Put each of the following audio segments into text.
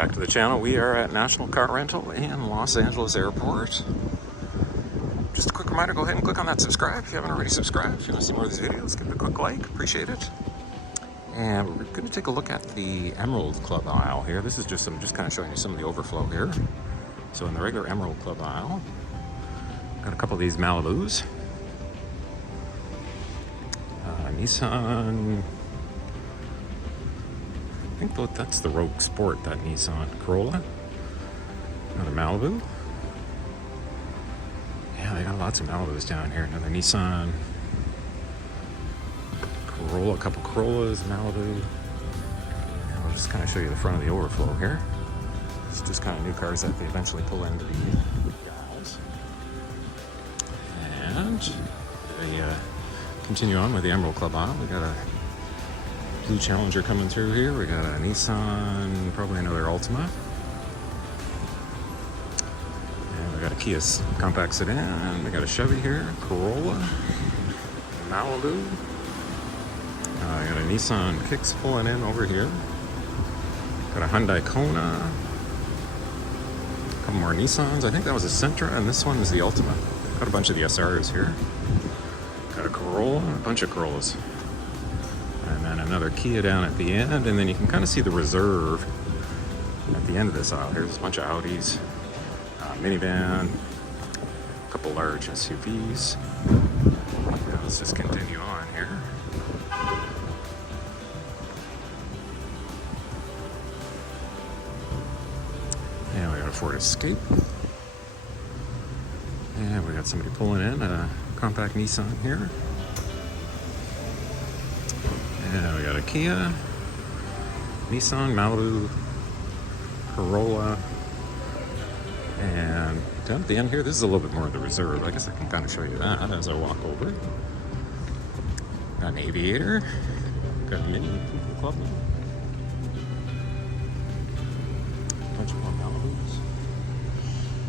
Back to the channel. We are at National Car Rental in Los Angeles Airport. Just a quick reminder, go ahead and click on that subscribe if you haven't already subscribed. If you want to see more of these videos, give it a quick like, appreciate it. And we're going to take a look at the Emerald Club aisle here. This is just I'm just kind of showing you some of the overflow here. So in the regular Emerald Club aisle, got a couple of these Malibus. Nissan, I think that's the Rogue Sport, that Nissan Corolla. Another Malibu. Yeah, they got lots of Malibus down here. Another Nissan Corolla, a couple Corollas, Malibu. And I'll just kind of show you the front of the overflow here. It's just kind of new cars that they eventually pull into the aisles. And they continue on with the Emerald Club aisle. We got a blue Challenger coming through here. We got a Nissan, probably another Altima. And we got a Kia compact sedan. We got a Chevy here, Corolla, Malibu. I got a Nissan Kicks pulling in over here. Got a Hyundai Kona. A couple more Nissans. I think that was a Sentra, and this one is the Altima. Got a bunch of the SRs here. Got a Corolla, a bunch of Corollas. And then another Kia down at the end, and then you can kind of see the reserve at the end of this aisle. Here's a bunch of Audis, minivan, a couple large SUVs. Now let's just continue on here. And we got a Ford Escape. And we got somebody pulling in a compact Nissan here. And we got a Kia, Nissan, Malibu, Corolla, and down at the end here, this is a little bit more of the reserve. I guess I can kind of show you that as I walk over. Got an Aviator, got a Mini Club, a bunch more Malibus,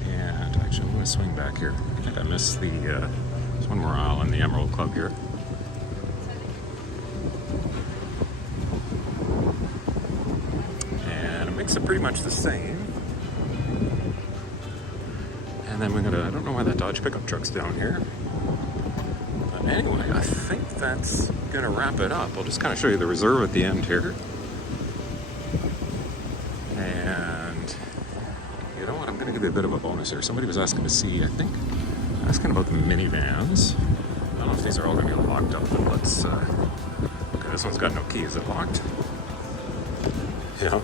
and actually I'm going to swing back here. I think I missed there's one more aisle in the Emerald Club here. Makes it pretty much the same. And then we're gonna, I don't know why that Dodge pickup truck's down here. But anyway, I think that's gonna wrap it up. I'll just kind of show you the reserve at the end here. And you know what, I'm gonna give you a bit of a bonus here. Somebody was asking to see, I think, asking about the minivans. I don't know if these are all gonna be locked up, but let's, okay, this one's got no key. Is it locked? Yeah.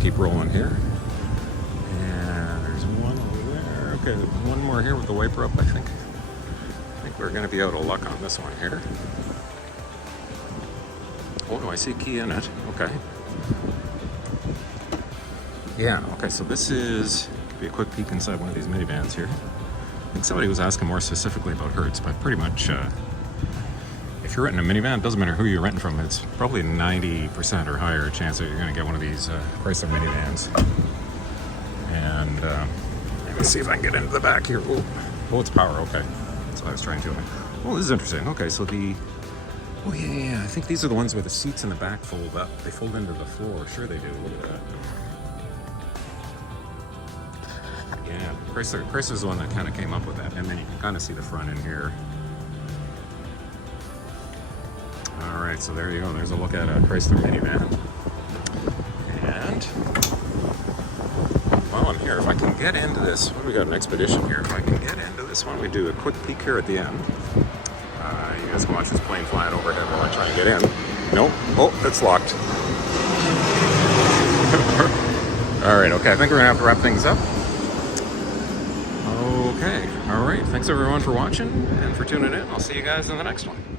Keep rolling here. And there's one over there. Okay, one more here with the wiper up, I think. I think we're gonna be out of luck on this one here. Oh, do I see a key in it? Okay. Yeah, okay, so this is, give you a quick peek inside one of these minivans here. I think somebody was asking more specifically about Hertz, but pretty much, if you're renting a minivan, it doesn't matter who you're renting from, it's probably 90% or higher chance that you're going to get one of these Chrysler minivans. And let me see if I can get into the back here. Oh, it's power, okay. That's what I was trying to. Oh, this is interesting. Okay, so oh yeah, I think these are the ones where the seats in the back fold up. They fold into the floor. Sure they do, look at that. Yeah, Chrysler's the one that kind of came up with that. And then you can kind of see the front in here. Alright, so there you go. There's a look at a Chrysler minivan. And while I'm here, if I can get into this, what do we got, an Expedition here? If I can get into this one, we do a quick peek here at the end. You guys can watch this plane flying overhead while I try to get in. Nope. Oh, it's locked. Alright, okay, I think we're going to have to wrap things up. Okay, alright. Thanks everyone for watching and for tuning in. I'll see you guys in the next one.